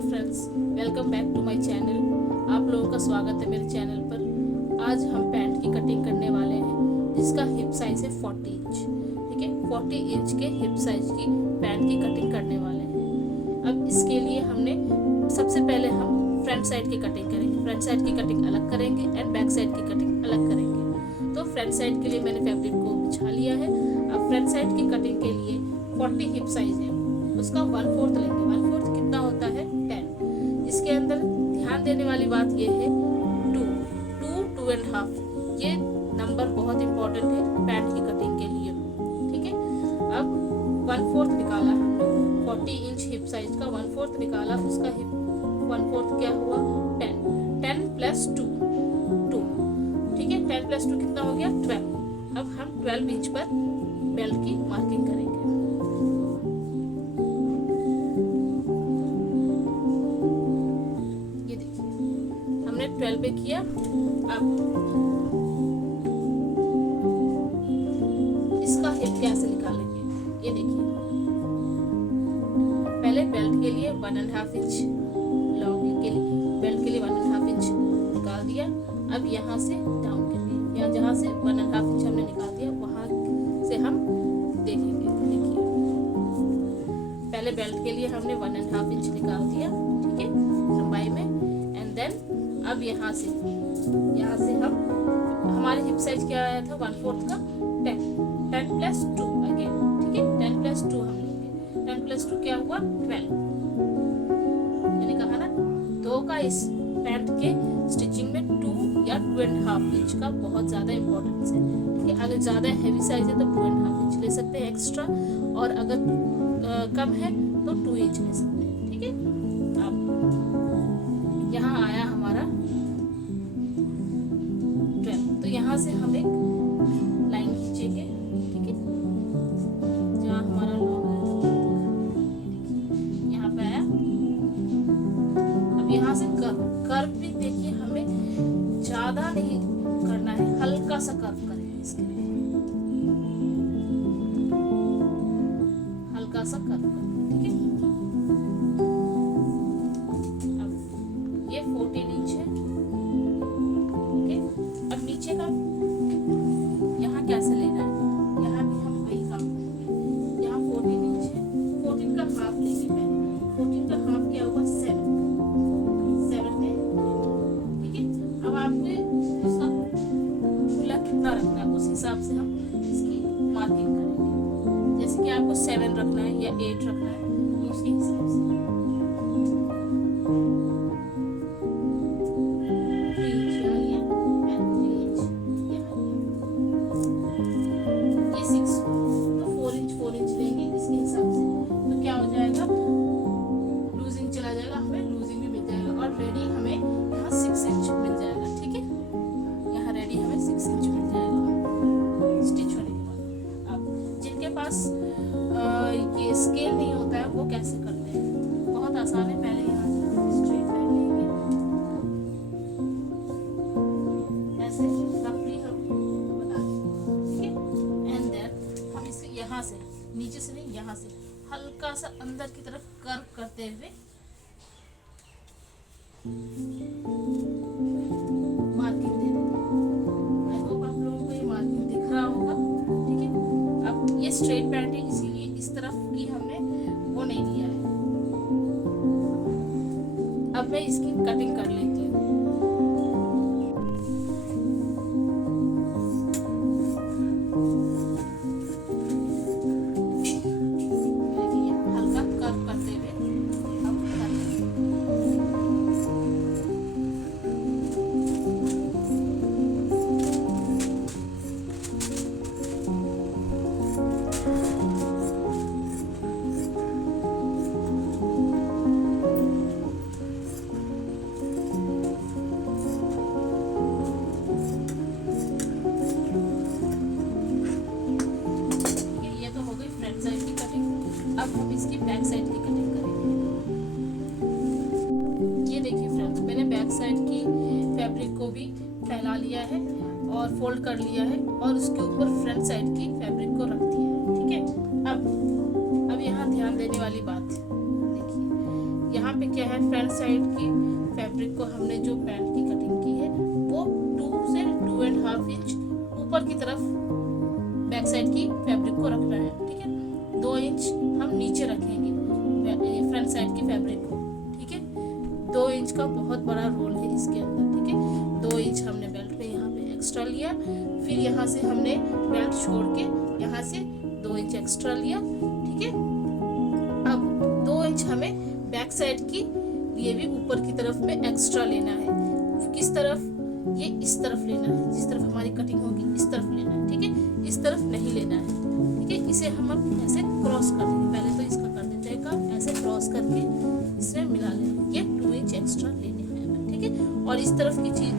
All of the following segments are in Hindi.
Friends, welcome back to my channel. आप लोगों का स्वागत है मेरे चैनल पर। आज हम पैंट की कटिंग करने वाले हैं जिसका हिप साइज है 40 इंच। ठीक है, 40 इंच के हिप साइज की पैंट की कटिंग करने वाले हैं। अब इसके लिए हमने सबसे पहले हम फ्रंट साइड की कटिंग करेंगे। फ्रंट साइड की कटिंग अलग करेंगे एंड बैक साइड की कटिंग अलग करेंगे। तो फ्रंट साइड के लिए मैंने फैब्रिक को बिछा लिया है। अब फ्रंट साइड की कटिंग के लिए 40 हिप साइज है, उसका 1/4 लेंगे। 1/4 कितना होता है 10। इसके अंदर ध्यान देने वाली बात ये है 2.5 ये नंबर बहुत इंपॉर्टेंट है पैंट की कटिंग के लिए। ठीक है, अब 1/4 निकाला हमने 40 इंच हिप साइज का 1/4 निकाला, उसका हिप 1/4 क्या हुआ 10 प्लस 2। ठीक है, 10 प्लस 2 कितना हो गया 12। अब हम 12 इंच पर बेल्ट की मार्किंग करेंगे। ये देखिए हमने 12 पे किया। अब इसका हिप कैसे निकालेंगे ये देखिए। पहले बेल्ट के लिए 1.5 इंच लॉन्ग के लिए बेल्ट के लिए 1.5 इंच निकाल दिया। अब यहाँ से डाउन के लिए यहाँ जहाँ से 1.5 इंच हमने निकाल दिया वहाँ से हम देखेंगे। देखिए पहले बेल्ट के लिए हमने 1.5 इंच निकाल दिया, ठीक है, लंबाई में। एंड देन अब यहाँ से हम हमारे हिप साइज क्या आया था 1/4 का 10 प्लस 2 अगेन। ठीक है, 10 प्लस 2 हम लेंगे। 10 प्लस 2 क्या हुआ 12। मैंने कहा ना 2 का इस पैंट के स्टिचिंग में 2 या 2.5 इंच का बहुत ज़्यादा इम्पोर्टेंस है। ठीक है, अगर ज़्यादा हैवी साइज है तो 2.5 इंच ले सकते हैं एक्स्ट्रा, और अगर कम है तो 2 इंच ले सकते हैं। ठीक है, अब यहाँ आया हमारा 12, तो यहाँ से हम एक लाइन खींचेंगे। ठीक है, जहाँ हमारा लॉन्ग है यहाँ पे आया। अब यहाँ से कर्व भी देखिए, हमें ज्यादा नहीं करना है, हल्का सा कर्व करेंगे इसके लिए, हल्का सा कर्व करेंगे। ठीक है, अब ये 14 इंच है। ठीक है, अब नीचे का यहाँ कैसे लेना है, यहाँ भी हम वही काम करेंगे। यहाँ 14 इंच है, 14 का हाफ लेंगे। पहले 14 का हाफ क्या हुआ 7 में। ठीक है, अब आपने उसका खुला कितना रखना है उस हिसाब से हम इसकी मार्किंग करेंगे। जैसे कि आपको 7 रखना है या 8 रखना है तो उसके हिसाब से 3 इंच यहाँ लिया एंड 3 इंच यहाँ लिया। ये 6 तो 4 इंच लेंगे इसके हिसाब से। तो क्या हो जाएगा, लूजिंग चला जाएगा, हमें लूजिंग भी मिल जाएगा और रेडी हमें यहाँ 6 इंच मिल जाएगा। ठीक है, यहाँ रेडी हमें 6 इंच मिल जाएगा स्टिच होने के बाद। अब जिनके पास ये स्केल नहीं होता है वो कैसे करते हैं, बहुत आसान है। पहले यहाँ से स्ट्रेट लाइन लेंगे, ऐसे रफली हम बता देंगे। ठीक है, एंड देन हम इसे यहाँ से नीचे से नहीं, यहाँ से हल्का सा अंदर की तरफ कर्व करते हुए मार्किंग दे देंगे। आई होप आप लोगों को ये मार्किंग दिख रहा होगा। ठीक है, अब ये स्ट्रेट पैंट है इसीलिए इस तरफ की हमने वो नहीं लिया है। अब मैं इसकी कटिंग कर लेती हूँ। हल्का कर्व करते हुए हम कर लेंगे। अब हम इसकी बैक साइड की कटिंग करेंगे। ये देखिए फ्रेंड्स, मैंने बैक साइड की फैब्रिक को भी फैला लिया है और फोल्ड कर लिया है और उसके ऊपर फ्रंट साइड की फैब्रिक को रख दिया है। ठीक है, अब यहाँ ध्यान देने वाली बात देखिए, यहाँ यहाँ पे क्या है, फ्रंट साइड की फैब्रिक को हमने जो पैंट की कटिंग की है वो 2 से 2.5 इंच ऊपर की तरफ बैक साइड की फैब्रिक को रखना है। ठीक है, 2 इंच हम नीचे रखेंगे फ्रंट साइड की फैब्रिक को। ठीक है, 2 इंच का बहुत बड़ा रोल है इसके अंदर। ठीक है, 2 इंच हमने बेल्ट पे यहाँ पे एक्स्ट्रा लिया, फिर यहाँ से हमने बेल्ट छोड़ के यहाँ से 2 इंच एक्स्ट्रा लिया। ठीक है, अब 2 इंच हमें बैक साइड की लिए भी ऊपर की तरफ में एक्स्ट्रा लेना है। किस तरफ? ये इस तरफ लेना है, जिस तरफ हमारी कटिंग होगी इस तरफ लेना है। ठीक है, इस तरफ नहीं लेना है। ठीक है, इसे हम अब ऐसे क्रॉस कर देंगे। पहले तो इसका कर देते हैं काम, ऐसे क्रॉस करके इसमें मिला लेना। ये 2 इंच एक्स्ट्रा लेने हैं हमें। ठीक है, और इस तरफ की चीज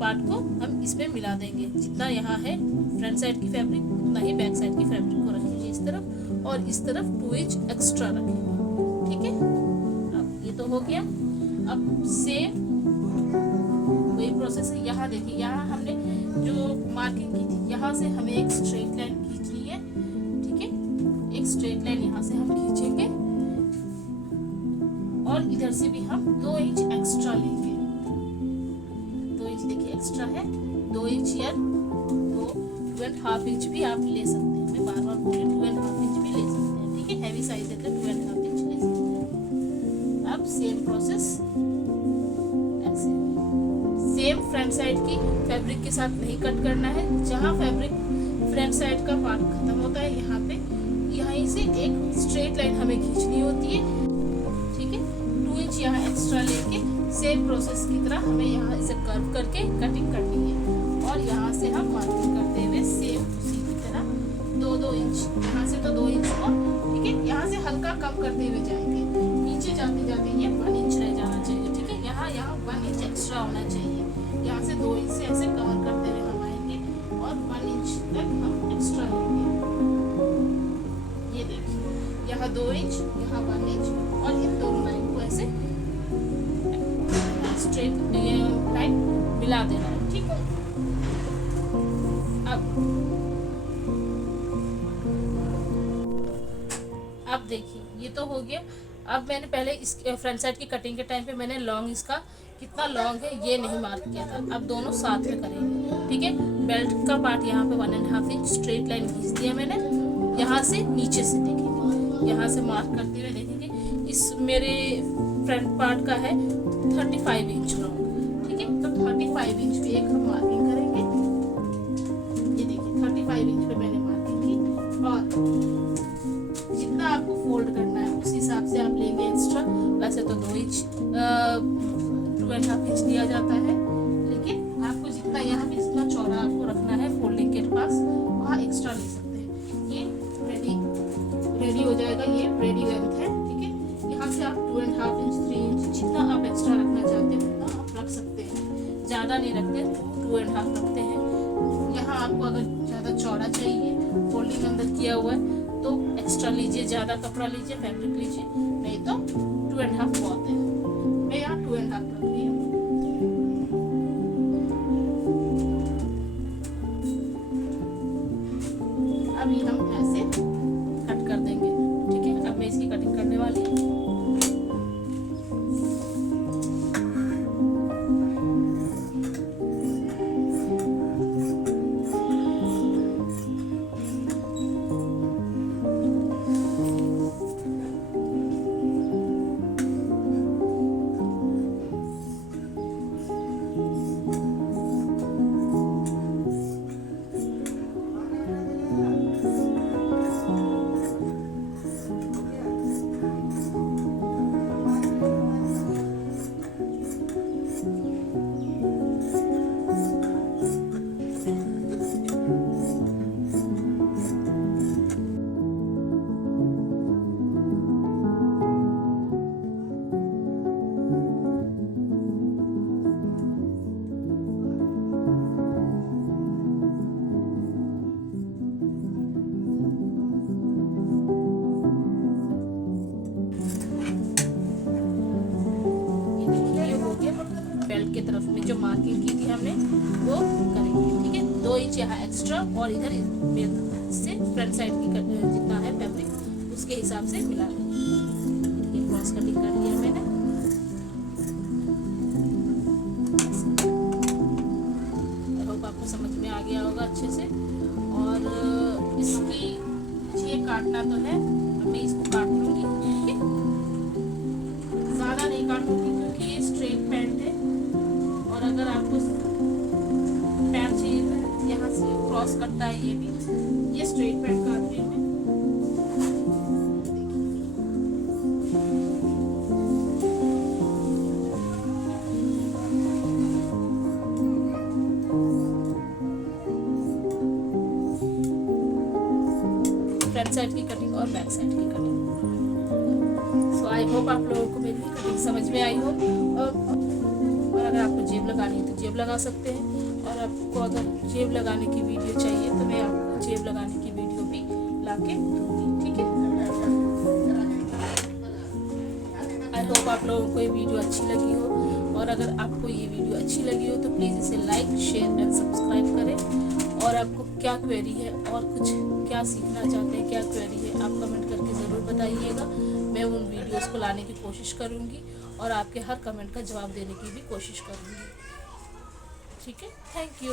पार्ट को हम इसमें मिला देंगे। जितना यहाँ है फ्रंट साइड की फैब्रिक उतना ही बैक साइड की फैब्रिक को रखेंगे इस तरफ, और इस तरफ 2 इंच एक्स्ट्रा रखेंगे। ठीक है, अब ये तो हो गया। अब सेम वही प्रोसेस है। यहाँ देखिए, यहाँ हमने जो मार्किंग की थी यहाँ से हमें एक स्ट्रेट लाइन खींचनी है। ठीक है, एक स्ट्रेट लाइन यहाँ से हम खींचेंगे और इधर से भी हम 2 इंच एक्स्ट्रा लेंगे। 2 इंच देखिए एक्स्ट्रा है, 2 इंच या 2.5 इंच भी आप ले सकते हैं। मैं बार बार बोल रही हूँ, 2.5 इंच भी ले सकते हैं। ठीक है, हैवी साइज है तो 2.5 इंच ले सकते हैं। अब सेम प्रोसेस ऐसे, सेम फ्रंट साइड की फैब्रिक के साथ नहीं कट करना है। जहाँ फैब्रिक फ्रंट साइड का पार्ट खत्म होता है यहाँ पे, यहीं से एक स्ट्रेट लाइन हमें खींचनी होती है। ठीक है, 2 इंच यहाँ एक्स्ट्रा लेके सेम प्रोसेस की तरह हमें यहाँ इसे कर्व करके कटिंग करनी है, और यहाँ से हम मार्किंग करते हुए सेम उसी की तरह 2-2 इंच, यहाँ से तो 2 इंच हुआ। ठीक है, यहाँ से हल्का कम करते हुए जाएंगे, नीचे जाते जाते ये 1 इंच रह जाना चाहिए। ठीक है, यहाँ 1 इंच एक्स्ट्रा होना चाहिए। यहाँ से 2 इंच से ऐसे कवर करते हुए हम आएंगे और 1 इंच तक हम एक्स्ट्रा लेंगे। ये देखिए, यहाँ 2 इंच, यहाँ 1 इंच, और इन दोनों लाइन को ऐसे स्ट्रेट लाइन मिला देना है। ठीक है, अब देखिए ये तो हो गया। अब मैंने पहले इस फ्रंट साइड की कटिंग के टाइम पे मैंने लॉन्ग इसका कितना लॉन्ग है ये नहीं मार्क किया था। अब दोनों साथ में करेंगे। ठीक है, बेल्ट का पार्ट यहाँ पे 1.5 इंच स्ट्रेट लाइन खींच दिया मैंने। यहाँ से नीचे से देखेंगे, यहाँ से मार्क करते हुए देखेंगे। इस मेरे फ्रंट पार्ट का है 35 इंच लॉन्ग। ठीक है, तो 35 इंच पे एक हम मार्किंग करेंगे। ये देखिए 35 इंच पे मैंने मार्किंग की, और जितना आपको फोल्ड करना है उस हिसाब से आप लेंगे एक्स्ट्रा। वैसे तो 2 इंच 2.5 इंच दिया जाता है, लेकिन आपको जितना यहाँ पे जितना चौड़ा आपको रखना है फोल्डिंग के पास वहाँ एक्स्ट्रा ले सकते हैं। ये रेडी हो जाएगा, ये रेडी लेंथ है। ठीक है, यहाँ से आप 2.5 इंच 3 इंच जितना आप एक्स्ट्रा रखना चाहते हैं उतना आप रख सकते हैं। ज़्यादा नहीं रखते, 2.5 रखते हैं। यहाँ आपको अगर ज़्यादा चौड़ा चाहिए, फोल्डिंग अंदर किया हुआ है, तो एक्स्ट्रा लीजिए, ज़्यादा कपड़ा लीजिए, फैब्रिक लीजिए, नहीं तो 2.5 बहुत है। मैं यहाँ 2.5 रख रही हूँ। अभी हम ऐसे कट कर देंगे। ठीक है, अब मैं इसकी कटिंग करने वाली हूँ। बेल्ट के तरफ में जो मार्किंग की थी हमने वो करेंगे। ठीक है, 2 इंच यहाँ एक्स्ट्रा, और इधर से फ्रंट साइड की जितना है फैब्रिक उसके हिसाब से मिला लेंगे। पीस कटिंग कर लिया मैंने। आई होप आपको समझ में आ गया होगा अच्छे से। और इसकी ये काटना तो है, मैं इसको काट लूँगी, ठीक है। ज़्यादा नहीं काटूँगी क्योंकि ये स्ट्रेट पैंट है, और अगर आपको पैंट चाहिए तो यहाँ से क्रॉस कटता है, ये भी, ये स्ट्रेट पैंट काट रही हूँ मैं। फ्रंट साइड की कटिंग और बैक साइड की कटिंग। सो आई होप आप लोगों को मेरी कटिंग समझ में आई हो। और अगर आपको जेब लगानी है तो जेब लगा सकते हैं, और आपको अगर जेब लगाने की वीडियो चाहिए तो मैं आपको जेब लगाने की वीडियो भी ला के दूँगी, ठीक है। आई होप आप लोगों को ये वीडियो अच्छी लगी हो, और अगर आपको ये वीडियो अच्छी लगी हो तो प्लीज़ इसे लाइक, शेयर एंड सब्सक्राइब करें। और आपको क्या क्वेरी है और कुछ क्या सीखना चाहते हैं, क्या क्वेरी है, आप कमेंट करके ज़रूर बताइएगा। मैं उन वीडियोस को लाने की कोशिश करूँगी और आपके हर कमेंट का जवाब देने की भी कोशिश करूँगी, ठीक है। Thank you.